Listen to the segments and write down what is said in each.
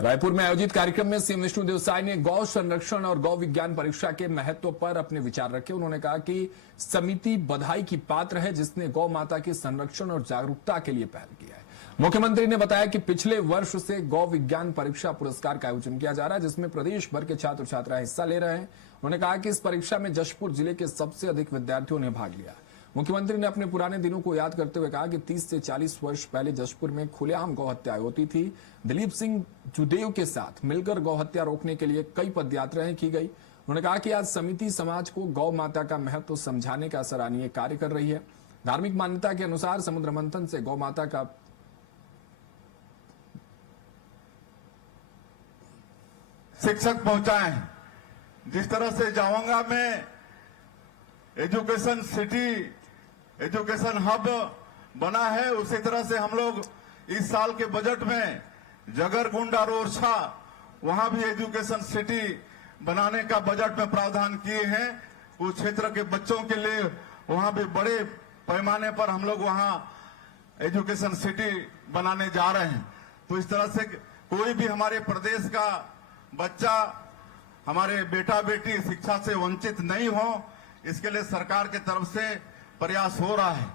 रायपुर में आयोजित कार्यक्रम में सीएम विष्णुदेव साय ने गौ संरक्षण और गौ विज्ञान परीक्षा के महत्व पर अपने विचार रखे। उन्होंने कहा कि समिति बधाई की पात्र है जिसने गौ माता के संरक्षण और जागरूकता के लिए पहल किया है। मुख्यमंत्री ने बताया कि पिछले वर्ष से गौ विज्ञान परीक्षा पुरस्कार का आयोजन किया जा रहा है जिसमें प्रदेश भर के छात्र छात्राएं हिस्सा ले रहे हैं। उन्होंने कहा कि इस परीक्षा में जशपुर जिले के सबसे अधिक विद्यार्थियों ने भाग लिया। मुख्यमंत्री ने अपने पुराने दिनों को याद करते हुए कहा कि 30 से 40 वर्ष पहले जशपुर में खुलेआम गौ हत्या होती थी। दिलीप सिंह जुदेव के साथ मिलकर गौ हत्या रोकने के लिए कई पदयात्राएं की गई। उन्होंने कहा कि आज समिति समाज को गौ माता का महत्व समझाने का सराहनीय कार्य कर रही है। धार्मिक मान्यता के अनुसार समुद्र मंथन से गौ माता का शिक्षक पहुंचाए। जिस तरह से जावंगा में एजुकेशन सिटी, एजुकेशन हब बना है, उसी तरह से हम लोग इस साल के बजट में जगरगुंडा रोरछा वहां भी एजुकेशन सिटी बनाने का बजट में प्रावधान किए हैं। उस क्षेत्र के बच्चों के लिए वहां भी बड़े पैमाने पर हम लोग वहां एजुकेशन सिटी बनाने जा रहे हैं। तो इस तरह से कोई भी हमारे प्रदेश का बच्चा, हमारे बेटा बेटी शिक्षा से वंचित नहीं हो, इसके लिए सरकार की तरफ से प्रयास हो रहा है।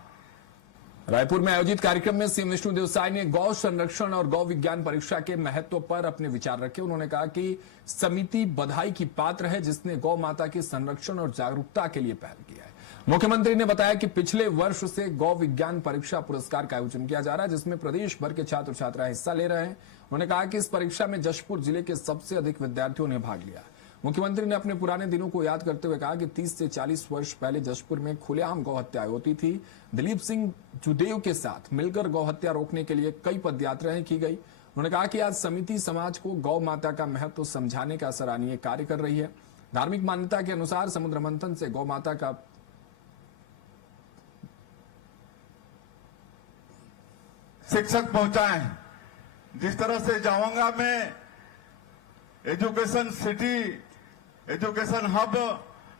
रायपुर में आयोजित कार्यक्रम में सीएम विष्णुदेव साय ने गौ संरक्षण और गौ विज्ञान परीक्षा के महत्व पर अपने विचार रखे। उन्होंने कहा कि समिति बधाई की पात्र है जिसने गौ माता के संरक्षण और जागरूकता के लिए पहल किया है। मुख्यमंत्री ने बताया कि पिछले वर्ष से गौ विज्ञान परीक्षा पुरस्कार का आयोजन किया जा रहा है जिसमें प्रदेश भर के छात्र छात्राएं हिस्सा ले रहे हैं। उन्होंने कहा कि इस परीक्षा में जशपुर जिले के सबसे अधिक विद्यार्थियों ने भाग लिया। मुख्यमंत्री ने अपने पुराने दिनों को याद करते हुए कहा कि 30 से 40 वर्ष पहले जशपुर में खुलेआम गौ हत्या होती थी। दिलीप सिंह जुदेव के साथ मिलकर गौ हत्या रोकने के लिए कई पदयात्राएं की गई। उन्होंने कहा कि आज समिति समाज को गौ माता का महत्व समझाने का सराहनीय कार्य कर रही है। धार्मिक मान्यता के अनुसार समुद्र मंथन से गौ माता का शिक्षक पहुंचाए। जिस तरह से जावंगा में एजुकेशन सिटी, एजुकेशन हब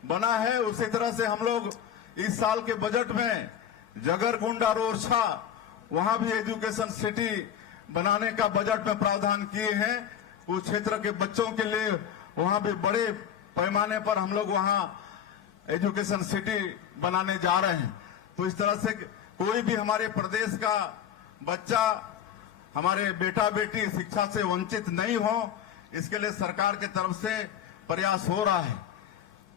बना है, उसी तरह से हम लोग इस साल के बजट में जगरगुंडा रोरछा वहां भी एजुकेशन सिटी बनाने का बजट में प्रावधान किए हैं। उस क्षेत्र के बच्चों के लिए वहां भी बड़े पैमाने पर हम लोग वहां एजुकेशन सिटी बनाने जा रहे हैं। तो इस तरह से कोई भी हमारे प्रदेश का बच्चा, हमारे बेटा बेटी शिक्षा से वंचित नहीं हो, इसके लिए सरकार की तरफ से प्रयास हो रहा है।